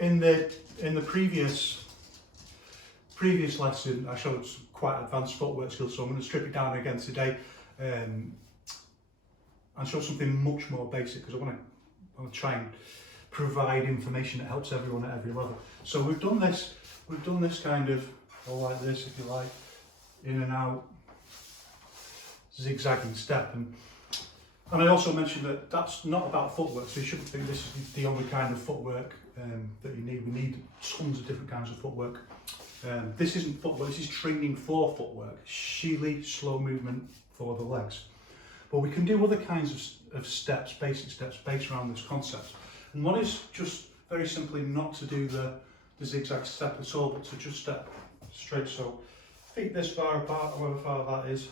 In the previous lesson, I showed some quite advanced footwork skills, so I'm going to strip it down again today and show something much more basic, because I want to try and provide information that helps everyone at every level. So we've done this kind of, or like this if you like, in and out, zigzagging step, and I also mentioned that that's not about footwork, so you shouldn't think this is the only kind of footwork that you need. We need tons of different kinds of footwork. This isn't footwork, this is training for footwork, sheely slow movement for the legs. But we can do other kinds of steps, basic steps based around this concept. And one is just very simply not to do the zigzag step at all, but to just step straight. So feet this far apart, however far that is,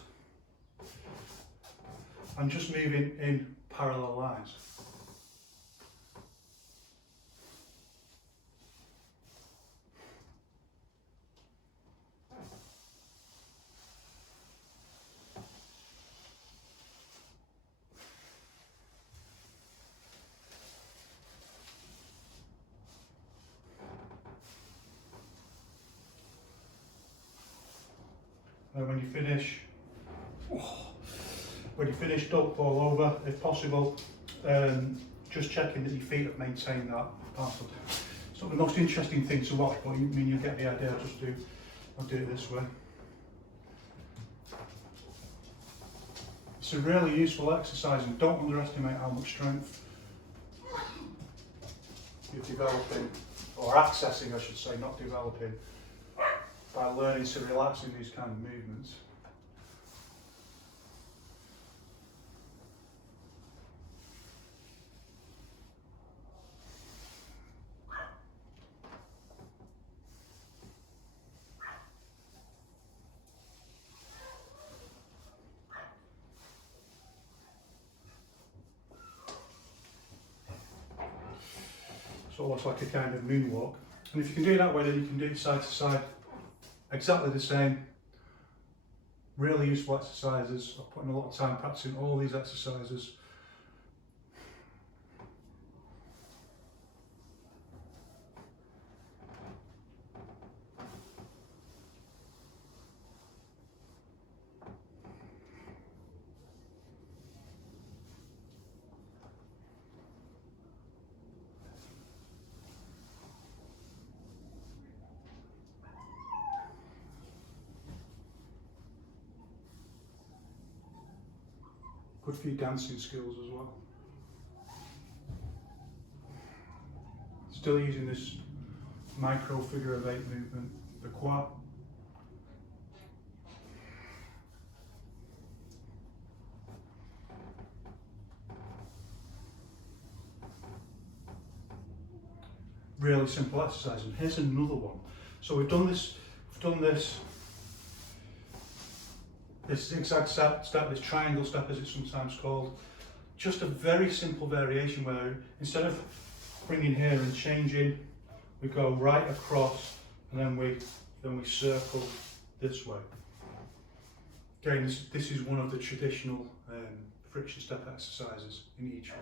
and just moving in parallel lines. And when you finish, don't fall over if possible. Just checking that your feet have maintained that path. It's not the most interesting thing to watch, but you'll get the idea. I'll do it this way. It's a really useful exercise, and don't underestimate how much strength you're developing, or accessing I should say, not developing, by learning to relax in these kind of movements. So it looks like a kind of moonwalk. And if you can do it that way, then you can do it side to side, exactly the same. Really useful exercises. I've put in a lot of time practicing all these exercises. Good for your dancing skills as well. Still using this micro figure of 8 movement, the quad. Really simple exercise, and here's another one. So we've done this zigzag step, this triangle step as it's sometimes called. Just a very simple variation where instead of bringing here and changing, we go right across and then we circle this way. Again, this is one of the traditional friction step exercises in each one.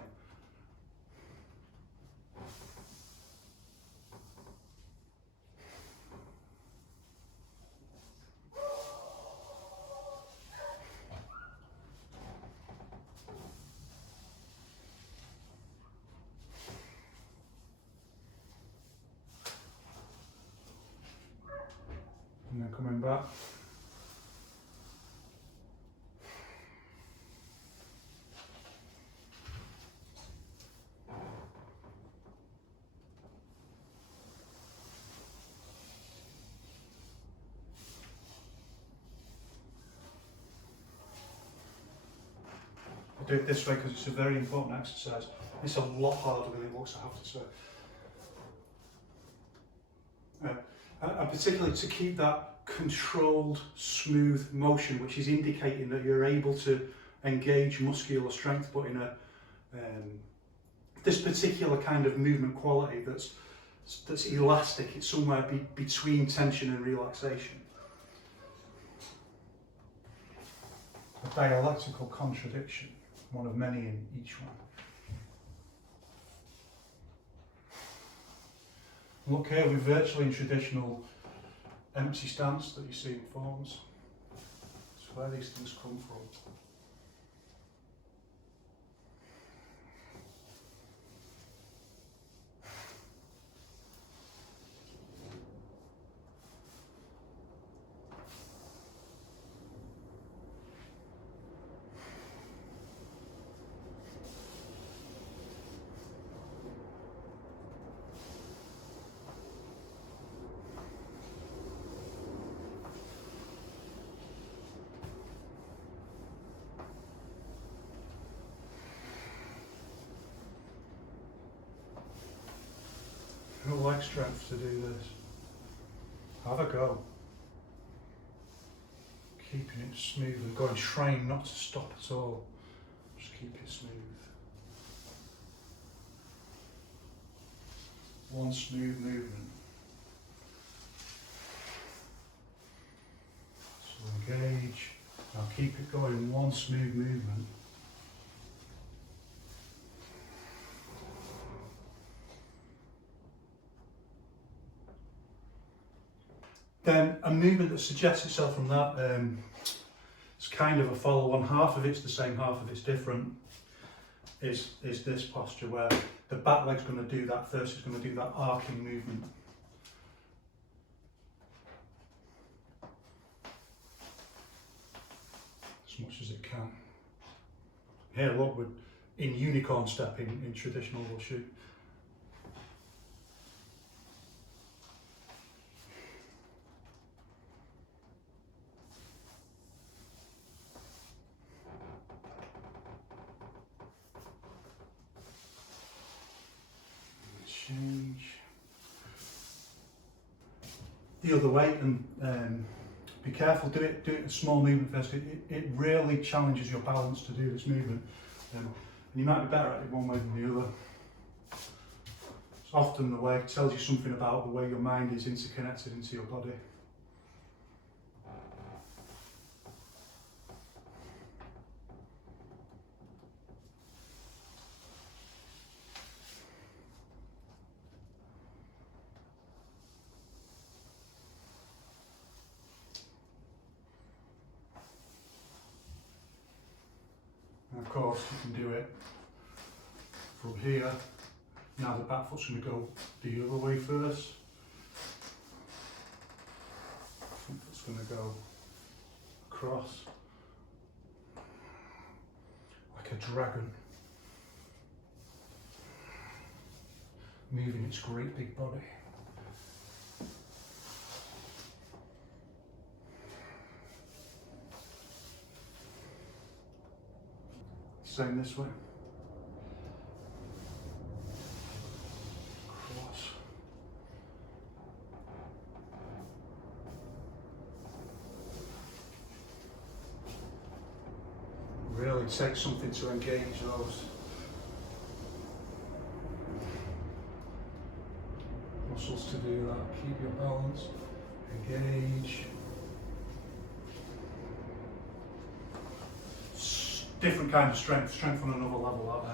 And then coming back. I do it this way because it's a very important exercise. It's a lot harder than it looks, I have to say. And particularly to keep that controlled, smooth motion, which is indicating that you're able to engage muscular strength, but in this particular kind of movement quality that's elastic. It's somewhere between tension and relaxation. A dialectical contradiction, one of many in each one. Look here, we're virtually in traditional empty stance that you see in forms. It's where these things come from. No leg strength to do this. Have a go. Keeping it smooth and going, trying not to stop at all. Just keep it smooth. One smooth movement. So engage. Now keep it going, one smooth movement. Then a movement that suggests itself from that, it's kind of a follow-on. Half of it's the same, half of it's different. Is this posture where the back leg's going to do that first. It's going to do that arcing movement. As much as it can. Here, look, we're in unicorn stepping in traditional wushu. Change the other way and be careful. Do it a small movement first. It really challenges your balance to do this movement, and you might be better at it one way than the other. It's often the way it tells you something about the way your mind is interconnected into your body. And of course, you can do it from here. Now the back foot's going to go the other way first. Front foot's going to go across like a dragon, moving its great big body. Same this way. Cross. Really takes something to engage those muscles to do that. Keep your balance. Engage. Different kind of strength on another level.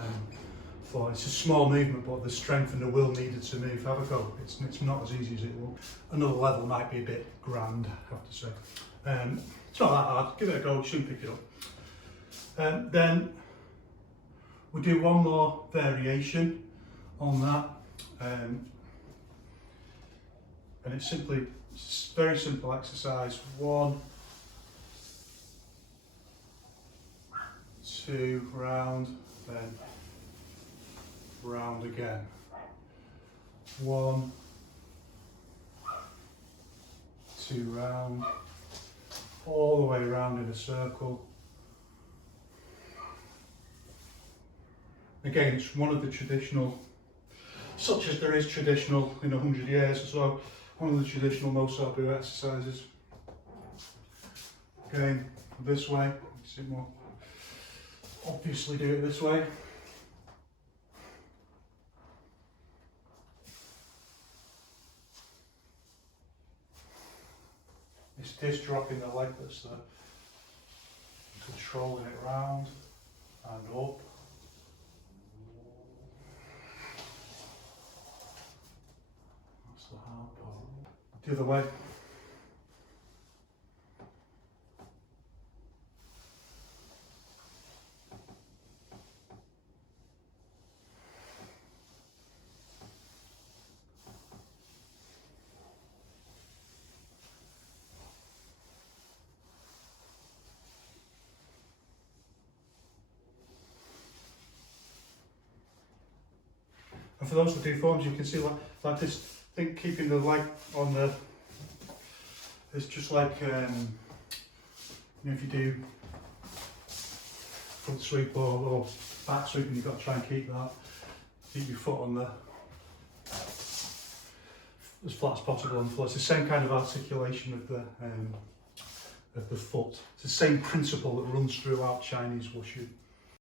For it's a small movement, but the strength and the will needed to move. Have a go. It's not as easy as it will. Another level might be a bit grand, I have to say. It's not that hard. Give it a go. You should pick it up. Then we'll do one more variation on that, and it's very simple exercise. 1, 2, round, then round again. 1, 2, round, all the way around in a circle. Again, it's one of the traditional, such as there is traditional in 100 years or so, one of the traditional Mosaic exercises. Again, this way, see more. Obviously do it this way. It's this dropping the leg that's the controlling it round and up. That's the other way. And for those that do forms, you can see like this thing, keeping the leg on the, it's just like, you know, if you do front sweep or back sweep, and you've got to try and keep your foot on the, as flat as possible on the floor. It's the same kind of articulation of the foot. It's the same principle that runs throughout Chinese wushu.